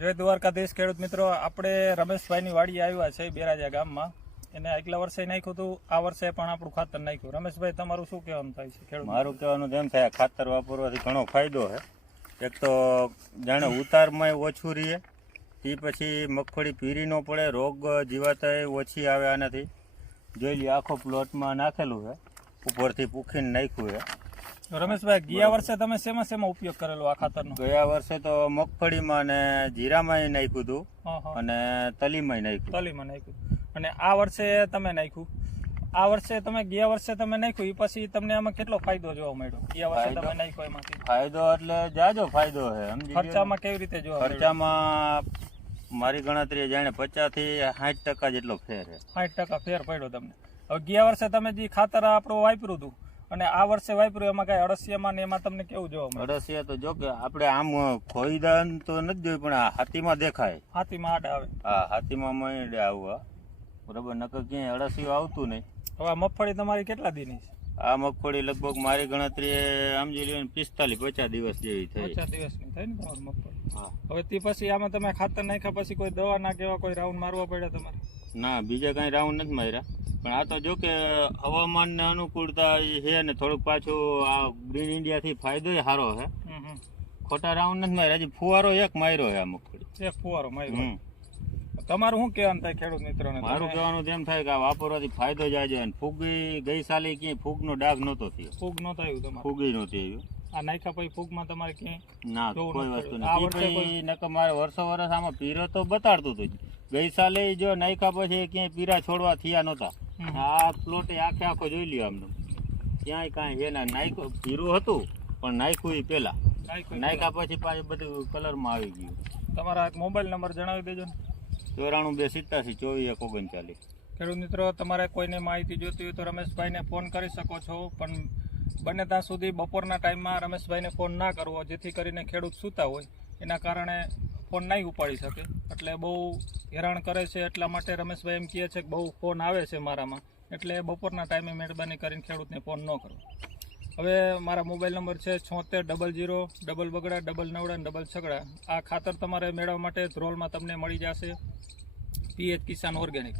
જય દ્વારકાધીશ ખેડૂત મિત્રો, આપણે રમેશભાઈની વાડી આવ્યા છે બેરાજા ગામમાં. એને આગલા વર્ષે નાખ્યું હતું, આ વર્ષે પણ આપણું ખાતર નાખ્યું. રમેશભાઈ, તમારું શું કહેવાનું થાય છે ખેડૂત? મારું કહેવાનું એમ થાય, ખાતર વાપરવાથી ઘણો ફાયદો છે. એક તો જાણે ઉતારમાં ઓછું રહીએ, એ પછી મગફળી પીરી ન પડે, રોગ જીવાતા ઓછી આવે આનાથી. જોઈ લે, આખો પ્લોટમાં નાખેલું છે, ઉપરથી પૂખીને નાખ્યું છે. રમેશભાઈ, ગયા વર્ષે તમે શેમાં ઉપયોગ કરેલો આ ખાતરનો? ગયા વર્ષે તો મગફળીમાં ને જીરામાં નાખ્યું હતું અને તલીમાં નાખ્યું. તલીમાં નાખ્યું. અને આ વર્ષે તમે નાખ્યું. આ વર્ષે તમે ગયા વર્ષે તમે નાખ્યું, એ પછી તમને આમાં કેટલો ફાયદો જોવા મળ્યો? ગયા વર્ષે તમે નાખ્યો એમાંથી ફાયદો એટલે જાજો ફાયદો છે. ખર્ચામાં કેવી રીતે જોવા? ખર્ચામાં મારી ગણતરી જાણે 50 થી 60% જેટલો ફેર છે. 60% ફેર પડ્યો તમને. હવે ગયા વર્ષે તમે જે ખાતર આપણું વાપર્યું હતું અને આ વર્ષે વાપર્યું, એમાં કઈ અળસિયામાં ને એમાં તમને કેવું જોવા મળે? અળસિયા તો જો કે આપણે આમ ખોઈદાન તો નથી જોયું, પણ આ હાથીમાં દેખાય. હાથીમાં આડ આવે. હા, હાથીમાં મળે આવવા બરોબર, નકર ક્યાંય અળસિયું આવતું નહીં. હવે આ મગફળી તમારી કેટલા દિનની છે? આ મગફળી લગભગ મારી ગણતરી સમજી લો 45-50 દિવસ જેવી થઈ. 50 દિવસની થઈ ને તમારી મગફળી? હા. હવે તે પછી આમાં તમે ખાતર નાખ્યા પછી કોઈ દવા ના કેવા કોઈ રાઉન્ડ મારવા પડ્યા તમારે? ના, બીજા કઈ રાઉન્ડ નથી માર્યા. પણ આ તો જો કે હવામાનને અનુકૂળતા છે ને થોડુંક પાછું આ ગ્રીન ઇન્ડિયા થી ફાયદો સારો છે. ખોટા રાઉન્ડ નથી માર્યા. હજી ફુવારો એક માર્યો છે આ મગફળી. એક ફુવારો માર્યો. તમારું શું કહેવાનું થાય ખેડૂત મિત્રોને? મારું કહેવાનું એમ થાય કે આ વાપરવાથી ફાયદો જાય છે. ફૂગી ગઈ સાલે ક્યાંય ફૂગનો ડાઘ નહોતો થયો. ફૂગ નહોતો આવ્યું તમારે? ફૂગી નહોતી આવ્યું. આ નાખ્યા પછી ફૂગમાં તમારે ક્યાંય ના, કોઈ વસ્તુ નહીં. નકર મારે વર્ષો વર્ષ આમાં પીરો તો બતાડતું હતું. ગઈ સાલે જો નાખ્યા પછી ક્યાંય પીરા છોડવા થયા નહોતા. આ પ્લોટે આખો જોઈ લ્યો આમનું, ક્યાંય કાંઈ છે ના. નાખ્યું પીરું હતું પણ નાખ્યું એ પેલા, નાખ્યા પછી પાછું બધું કલરમાં આવી ગયું. તમારા મોબાઈલ નંબર જણાવી દેજો ને. 94 287 24 39. ખેડૂત મિત્રો, તમારે કોઈને માહિતી જોઈતી હોય તો રમેશભાઈને ફોન કરી શકો છો, પણ બને ત્યાં સુધી બપોરના ટાઈમમાં રમેશભાઈને ફોન ના કરવો, જેથી કરીને ખેડૂત સૂતા હોય એના કારણે ફોન નહીં ઉપાડી શકે. એટલે બહુ હેરાન કરે છે. એટલા માટે રમેશભાઈ એમ કહે છે કે બહુ ફોન આવે છે મારામાં, એટલે બપોરના ટાઈમે મહેરબાની કરીને ખેડૂતને ફોન ન કરો. હવે મારા મોબાઈલ નંબર છે 76 00 બગડા 99 6. આ ખાતર તમારે મેળવવા માટે ધ્રોલમાં તમને મળી જશે, પીએચ કિસાન ઓર્ગેનિક.